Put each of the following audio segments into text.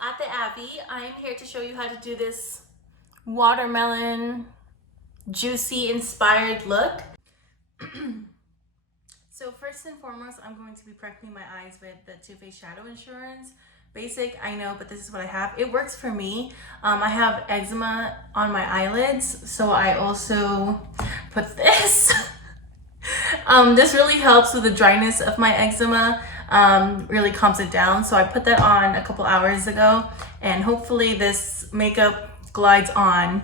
Ateh Avy. I am here to show you how to do this watermelon juicy inspired look. So first and foremost, I'm going to be prepping my eyes with the Too Faced Shadow Insurance. Basic, I know, but this is what I have. It works for me. I have eczema on my eyelids, so I also put this. This really helps with the dryness of my eczema, really calms it down. So I put that on a couple hours ago, and hopefully this makeup glides on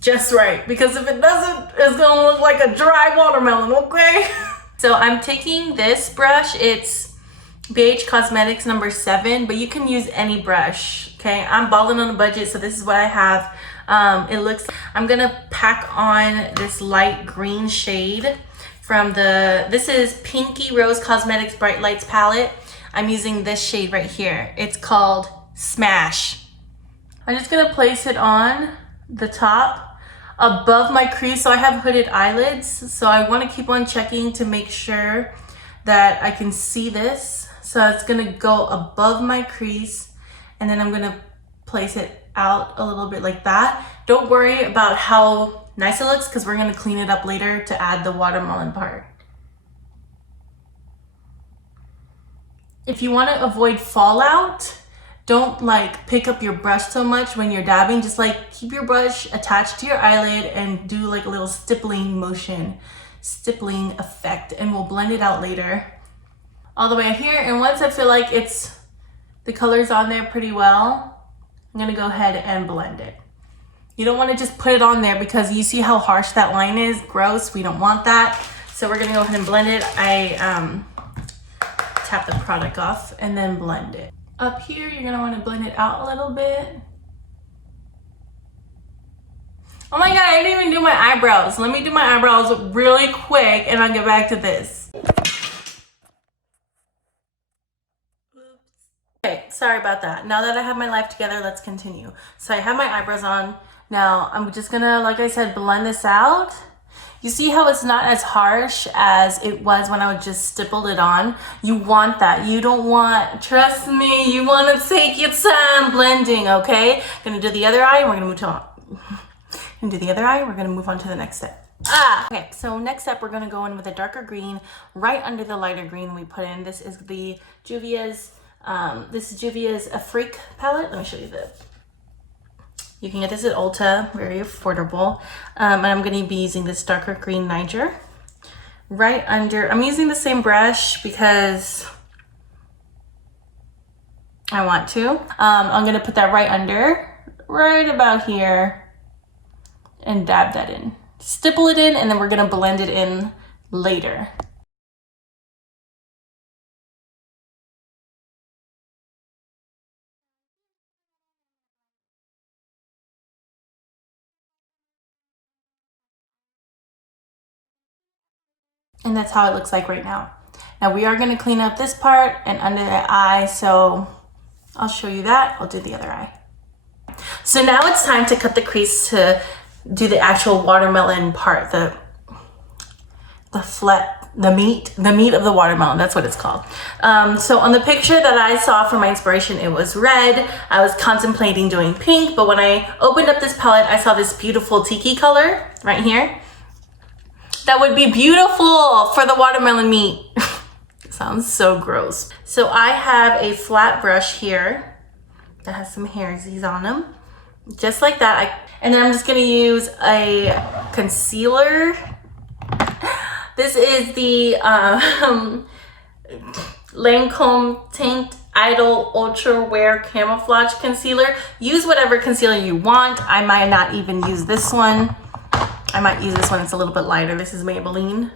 just right, because if it doesn't, it's gonna look like a dry watermelon, okay? So I'm taking this brush. It's BH Cosmetics number 7, but you can use any brush, okay? I'm balling on a budget, so this is what I have. I'm gonna pack on this light green shade from this is Pinky Rose Cosmetics Bright Lights palette. I'm using this shade right here. It's called Smash. I'm just gonna place it on the top above my crease. So I have hooded eyelids, so I want to keep on checking to make sure that I can see this. So it's gonna go above my crease, and then I'm gonna place it out a little bit like that. Don't worry about how nice it looks, because we're gonna clean it up later to add the watermelon part. If you want to avoid fallout, don't like pick up your brush so much when you're dabbing. Just like keep your brush attached to your eyelid and do like a little stippling motion, stippling effect, and we'll blend it out later. All the way here, and once I feel like the color's on there pretty well, I'm gonna go ahead and blend it. You don't want to just put it on there because you see how harsh that line is. Gross. We don't want that. So we're gonna go ahead and blend it. I tap the product off and then blend it. Up here, you're gonna want to blend it out a little bit. Oh my god, I didn't even do my eyebrows. Let me do my eyebrows really quick and I'll get back to this. Okay, sorry about that. Now that I have my life together, let's continue. So I have my eyebrows on. Now I'm just gonna, like I said, blend this out. You see how it's not as harsh as it was when I would just stipple it on? You want that. You don't want, trust me, you want to take your time blending, okay? Gonna do the other eye, and we're gonna move on. Gonna do the other eye, we're gonna move on to the next step. Okay, so next up, we're gonna go in with a darker green right under the lighter green we put in. This is the Juvia's, Afrique palette. Let me show you this. You can get this at Ulta, very affordable. And I'm gonna be using this darker green Niger. Right under, I'm using the same brush because I want to. I'm gonna put that right under, right about here, and dab that in. Stipple it in, and then we're gonna blend it in later. And that's how it looks like right now. Now we are gonna clean up this part and under the eye, so I'll show you that. I'll do the other eye. So now it's time to cut the crease to do the actual watermelon part, the meat of the watermelon, that's what it's called. So on the picture that I saw for my inspiration, it was red. I was contemplating doing pink, but when I opened up this palette, I saw this beautiful tiki color right here. That would be beautiful for the watermelon meat. Sounds so gross. So I have a flat brush here that has some hairsies on them. Just like that. And then I'm just gonna use a concealer. This is the Lancome Tint Idol Ultra Wear Camouflage Concealer. Use whatever concealer you want. I might not even use this one. I might use this one, it's a little bit lighter. This is Maybelline.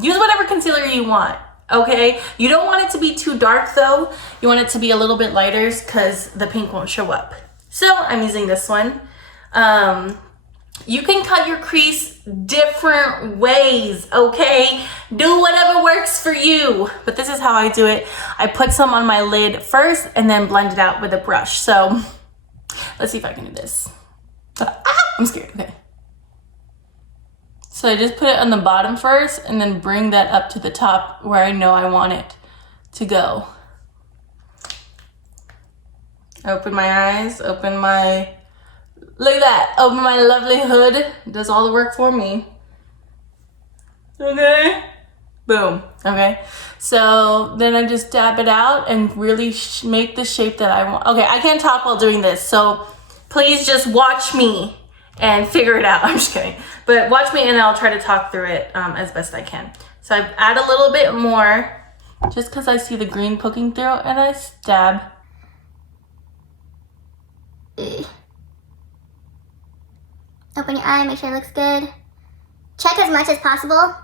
Use whatever concealer you want, okay? You don't want it to be too dark though. You want it to be a little bit lighter because the pink won't show up. So I'm using this one. You can cut your crease different ways, okay? Do whatever works for you. But this is how I do it. I put some on my lid first and then blend it out with a brush. So let's see if I can do this. I'm scared, okay. So I just put it on the bottom first and then bring that up to the top where I know I want it to go. Open my eyes, open my, look at that, open my lovely hood. Does all the work for me. Okay, boom, okay. So then I just dab it out and really make the shape that I want. Okay, I can't talk while doing this, so please just watch me and figure it out. I'm just kidding. But watch me and I'll try to talk through it as best I can. So I add a little bit more just because I see the green poking through, and I stab. Open your eye, make sure it looks good. Check as much as possible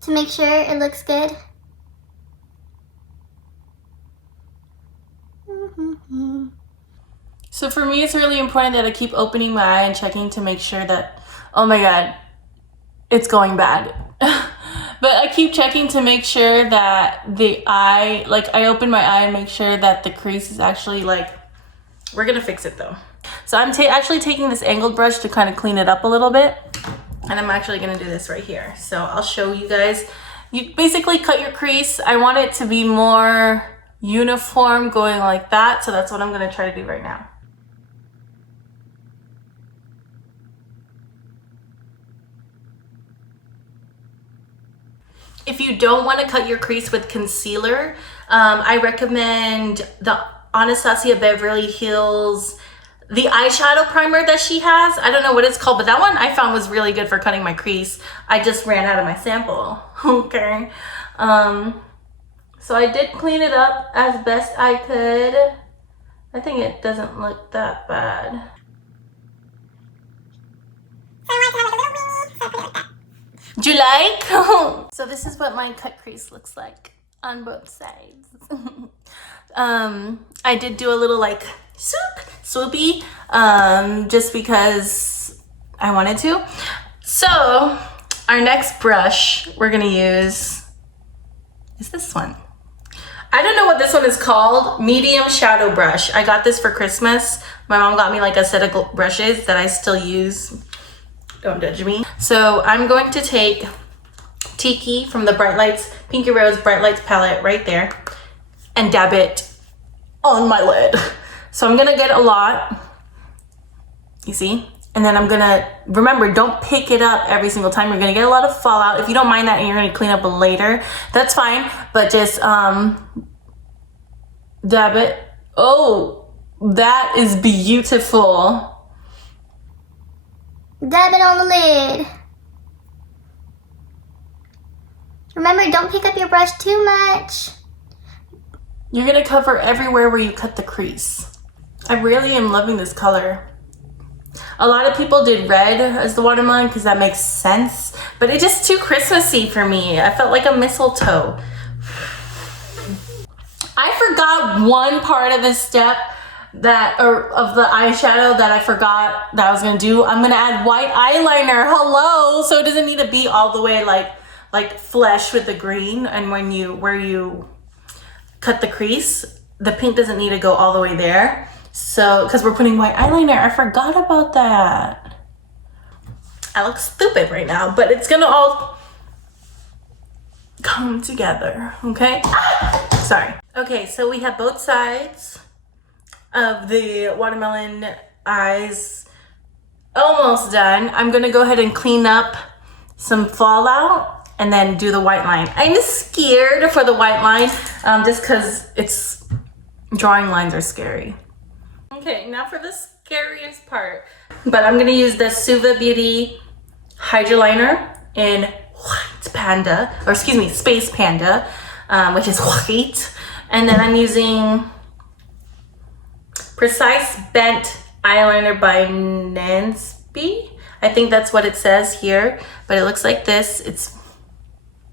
to make sure it looks good. So for me, it's really important that I keep opening my eye and checking to make sure that, oh my God, it's going bad. But I keep checking to make sure that the eye, like I open my eye and make sure that the crease is actually like, we're gonna fix it though. So I'm actually taking this angled brush to kind of clean it up a little bit. And I'm actually gonna do this right here. So I'll show you guys. You basically cut your crease. I want it to be more uniform going like that. So that's what I'm gonna try to do right now. If you don't want to cut your crease with concealer, I recommend the Anastasia Beverly Hills, the eyeshadow primer that she has. I don't know what it's called, but that one I found was really good for cutting my crease. I just ran out of my sample, okay? So I did clean it up as best I could. I think it doesn't look that bad. Do you like? So this is what my cut crease looks like on both sides. I did do a little like swoopy, just because I wanted to. So our next brush we're gonna use is this one. I don't know what this one is called. Medium shadow brush. I got this for Christmas. My mom got me like a set of brushes that I still use. Don't judge me. So I'm going to take Tiki from the Bright Lights, Pinky Rose Bright Lights palette right there and dab it on my lid. So I'm gonna get a lot, you see? And then I'm gonna, remember, don't pick it up every single time. You're gonna get a lot of fallout. If you don't mind that and you're gonna clean up later, that's fine. But just dab it. Oh, that is beautiful. Dab it on the lid. Remember, don't pick up your brush too much. You're gonna cover everywhere where you cut the crease. I really am loving this color. A lot of people did red as the watermelon because that makes sense, but it's just too Christmassy for me. I felt like a mistletoe. I forgot one part of this step of the eyeshadow that I forgot that I was gonna do. I'm gonna add white eyeliner. Hello, so it doesn't need to be all the way like flesh with the green. And where you cut the crease, the pink doesn't need to go all the way there. So because we're putting white eyeliner, I forgot about that. I look stupid right now, but it's gonna all come together. Okay. Sorry. Okay, so we have both sides of the watermelon eyes almost done. I'm gonna go ahead and clean up some fallout and then do the white line. I'm scared for the white line just because drawing lines are scary. Okay, now for the scariest part. But I'm gonna use the Suva Beauty Hydra Liner in White Panda, or excuse me, Space Panda, which is white. And then I'm using Precise Bent Eyeliner by Nancy. I think that's what it says here, but it looks like this. It's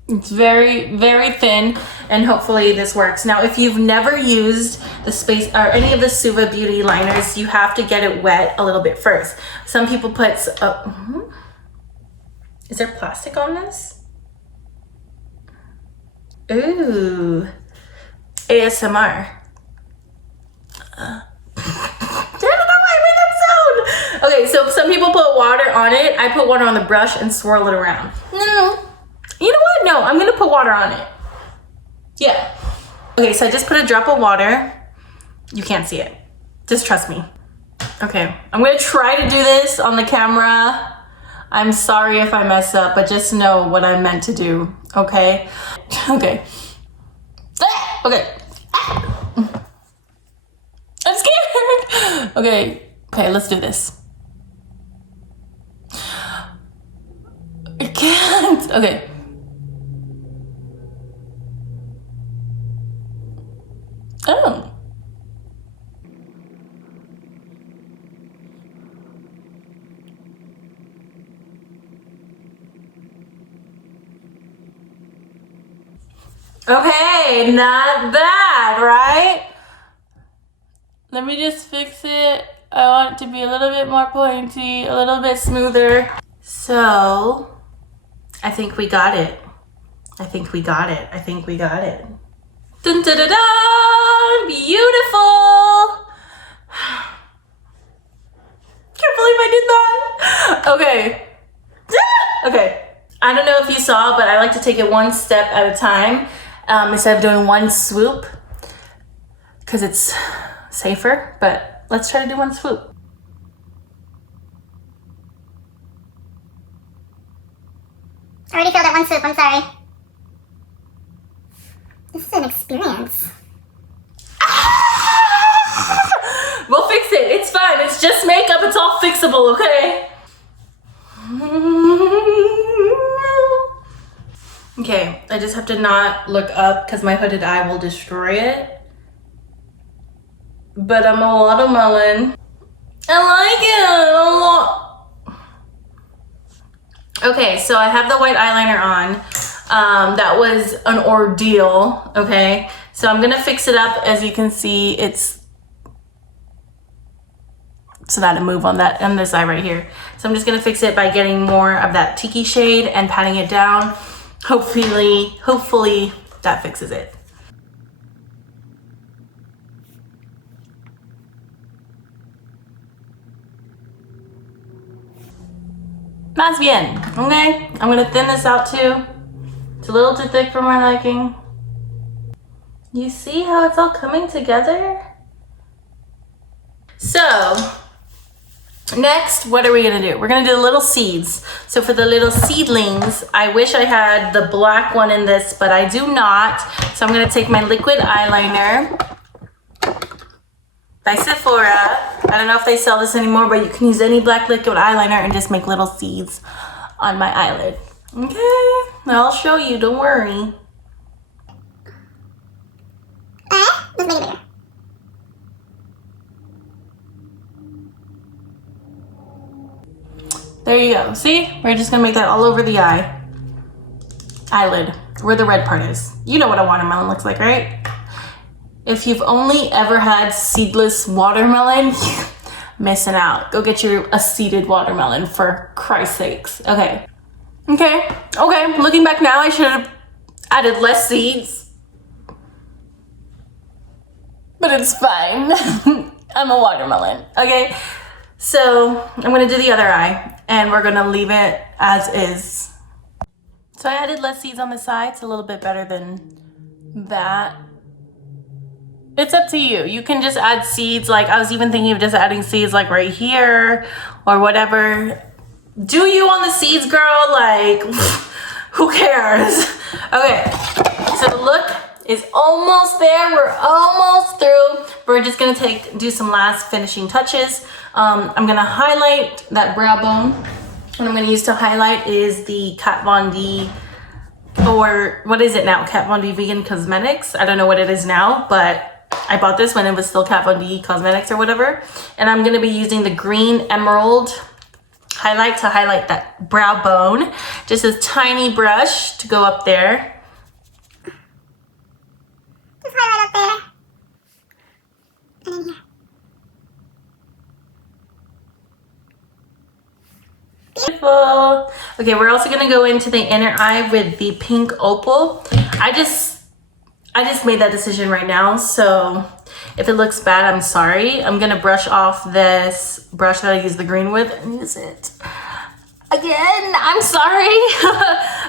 very, very thin, and hopefully this works. Now, if you've never used the Space or any of the Suva Beauty liners, you have to get it wet a little bit first. Some people put, is there plastic on this? Ooh, ASMR. Okay, so some people put water on it. I put water on the brush and swirl it around. No. You know what? No, I'm gonna put water on it. Yeah. Okay, so I just put a drop of water You can't see it. Just trust me. Okay, I'm gonna try to do this on the camera. I'm sorry if I mess up, but just know what I meant to do, okay? Okay. Okay. I'm scared. Okay, let's do this. I can't. Okay. Oh. Okay, not bad, right? Let me just fix it. I want it to be a little bit more pointy, a little bit smoother. So, I think we got it. I think we got it. I think we got it. Dun, dun, dun, dun! Beautiful! Can't believe I did that. Okay. Okay. I don't know if you saw, but I like to take it one step at a time instead of doing one swoop because it's safer, but let's try to do one swoop. I already failed at one swoop, I'm sorry. This is an experience. We'll fix it. It's fine. It's just makeup. It's all fixable, okay? Okay, I just have to not look up because my hooded eye will destroy it. But I'm a watermelon. I like it. Okay, so I have the white eyeliner on. That was an ordeal, okay? So I'm gonna fix it up. As you can see, it's so that I move on this eye right here. So I'm just gonna fix it by getting more of that tiki shade and patting it down. Hopefully that fixes it. Más bien, okay? I'm gonna thin this out too. It's a little too thick for my liking. You see how it's all coming together? So, next, what are we gonna do? We're gonna do the little seeds. So for the little seedlings, I wish I had the black one in this, but I do not. So I'm gonna take my liquid eyeliner by Sephora. I don't know if they sell this anymore, but you can use any black liquid eyeliner and just make little seeds on my eyelid. Okay, I'll show you, don't worry. Let's make it bigger. There you go. See? We're just gonna make that all over the eyelid, where the red part is. You know what a watermelon looks like, right? If you've only ever had seedless watermelon, missing out. Go get a seeded watermelon, for Christ's sakes. Okay. Looking back now, I should have added less seeds. But it's fine. I'm a watermelon. Okay. So I'm gonna do the other eye and we're gonna leave it as is. So I added less seeds on the sides, a little bit better than that. It's up to you. You can just add seeds, like I was even thinking of just adding seeds like right here or whatever. Do you on the seeds, girl? Like, who cares? Okay, so the look is almost there. We're almost through. We're just gonna do some last finishing touches. I'm gonna highlight that brow bone. What I'm gonna use to highlight is the Kat Von D, or what is it now? Kat Von D Vegan Cosmetics. I don't know what it is now, but I bought this when it was still Kat Von D Cosmetics or whatever. And I'm gonna be using the green emerald highlight to highlight that brow bone. Just a tiny brush to go up there. Just highlight up there. And in here. Beautiful. Okay, we're also gonna go into the inner eye with the pink opal. I just made that decision right now, so if it looks bad, I'm sorry. I'm gonna brush off this brush that I use the green with and use it again. I'm sorry.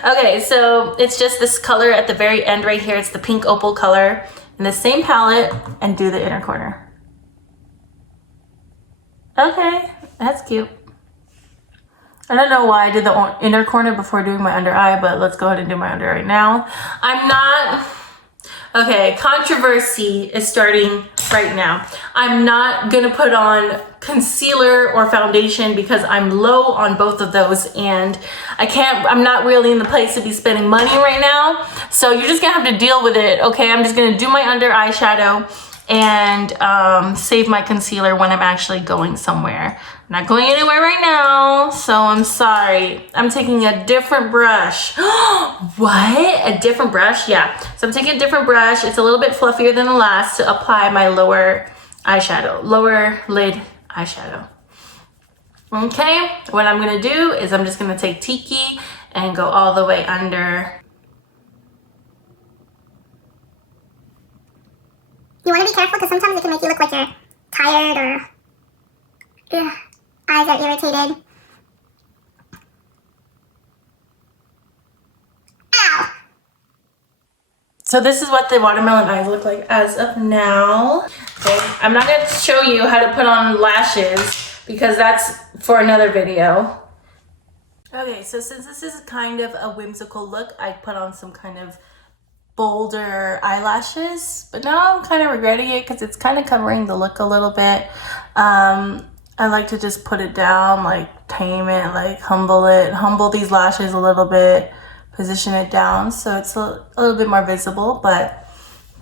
Okay, so it's just this color at the very end right here. It's the pink opal color in the same palette, and do the inner corner. Okay, that's cute. I don't know why I did the inner corner before doing my under eye, but let's go ahead and do my under eye now. I'm not... Okay, controversy is starting right now. I'm not gonna put on concealer or foundation because I'm low on both of those, and I'm not really in the place to be spending money right now. So you're just gonna have to deal with it, okay? I'm just gonna do my under eyeshadow and save my concealer when I'm actually going somewhere. I'm not going anywhere right now, so I'm sorry. I'm taking a different brush. What? A different brush? Yeah. So I'm taking a different brush. It's a little bit fluffier than the last to apply my lower lid eyeshadow. Okay, what I'm gonna do is I'm just gonna take Tiki and go all the way under. You want to be careful because sometimes it can make you look like you're tired or eyes are irritated. Ow! So this is what the watermelon eyes look like as of now. Okay, I'm not going to show you how to put on lashes because that's for another video. Okay, so since this is kind of a whimsical look, I put on some kind of bolder eyelashes, but now I'm kind of regretting it because it's kind of covering the look a little bit. I like to just put it down, like tame it, like humble these lashes a little bit, position it down so it's a little bit more visible. But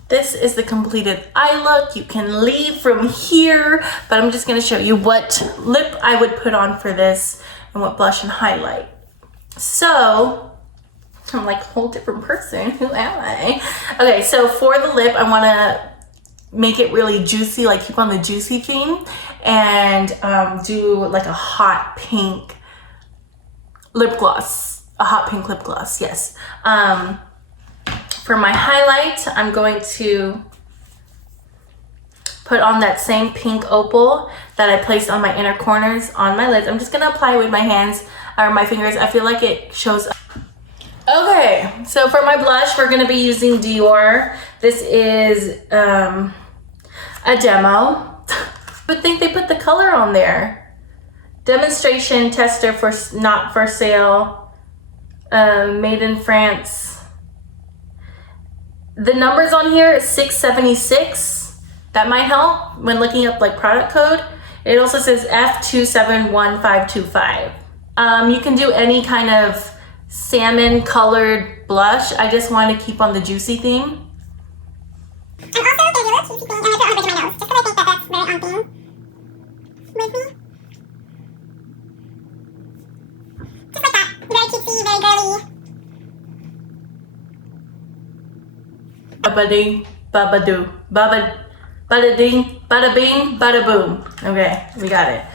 this is the completed eye look. You can leave from here, but I'm just going to show you what lip I would put on for this and what blush and highlight. So I'm like a whole different person. Who am I? Okay, so for the lip, I want to make it really juicy, like keep on the juicy theme, and do like a hot pink lip gloss. A hot pink lip gloss, yes. For my highlight, I'm going to put on that same pink opal that I placed on my inner corners on my lids. I'm just gonna apply it with my hands or my fingers. I feel like it shows. Okay, so for my blush, we're gonna be using Dior. This is a demo. I would think they put the color on there. Demonstration tester for not for sale. Made in France. The numbers on here is 676. That might help when looking up like product code. It also says F271525. You can do any kind of salmon colored blush. I just want to keep on the juicy theme. I'm also going to do a juicy thing and I put on my nose just because I think that that's very on theme with me. Just like that. Very cutesy, very girly. Bada-ding, baba-doo, bada-ding, bada-bing, bada-boom. Okay, we got it.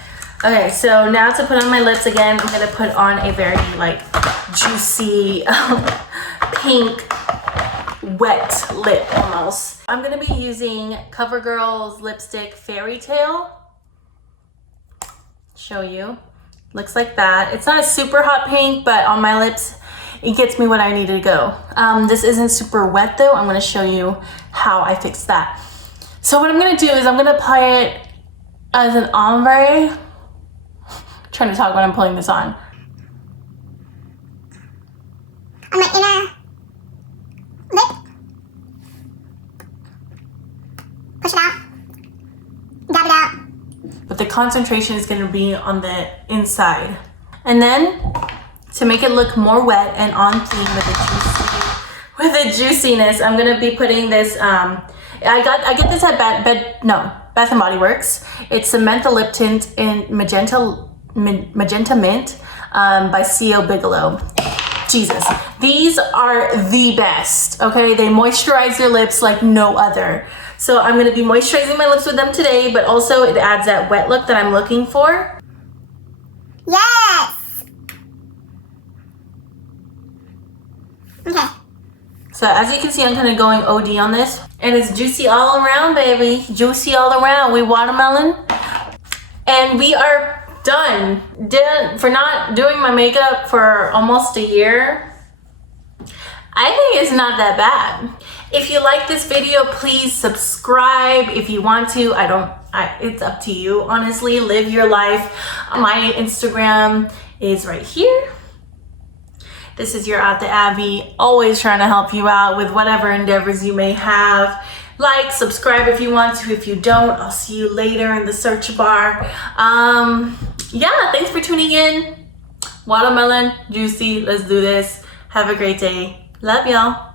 Okay, so now to put on my lips again, I'm gonna put on a very like juicy pink wet lip almost. I'm gonna be using CoverGirl's lipstick Fairy Tale. Show you. Looks like that. It's not a super hot pink, but on my lips, it gets me what I need to go. This isn't super wet though. I'm gonna show you how I fix that. So what I'm gonna do is I'm gonna apply it as an ombre. I'm trying to talk when I'm pulling this on. On my inner lip. Push it out. Dab it out. But the concentration is gonna be on the inside. And then to make it look more wet and on theme with the juiciness, I'm gonna be putting this, I get this at Bath and Body Works. It's Samantha Lip Tint in Magenta Mint by C.O. Bigelow. Jesus, these are the best, okay? They moisturize your lips like no other. So I'm gonna be moisturizing my lips with them today, but also it adds that wet look that I'm looking for. Yes! Okay. So as you can see, I'm kind of going OD on this. And it's juicy all around, baby. Juicy all around. We watermelon. And we are done. For not doing my makeup for almost a year, I think it's not that bad. If you like this video, please subscribe if you want to. I don't it's up to you. Honestly, live your life. My Instagram is right here. This is your Ateh Avy, always trying to help you out with whatever endeavors you may have. Like, subscribe if you want to. If you don't, I'll see you later in the search bar. Yeah, thanks for tuning in. Watermelon, juicy, let's do this. Have a great day. Love y'all.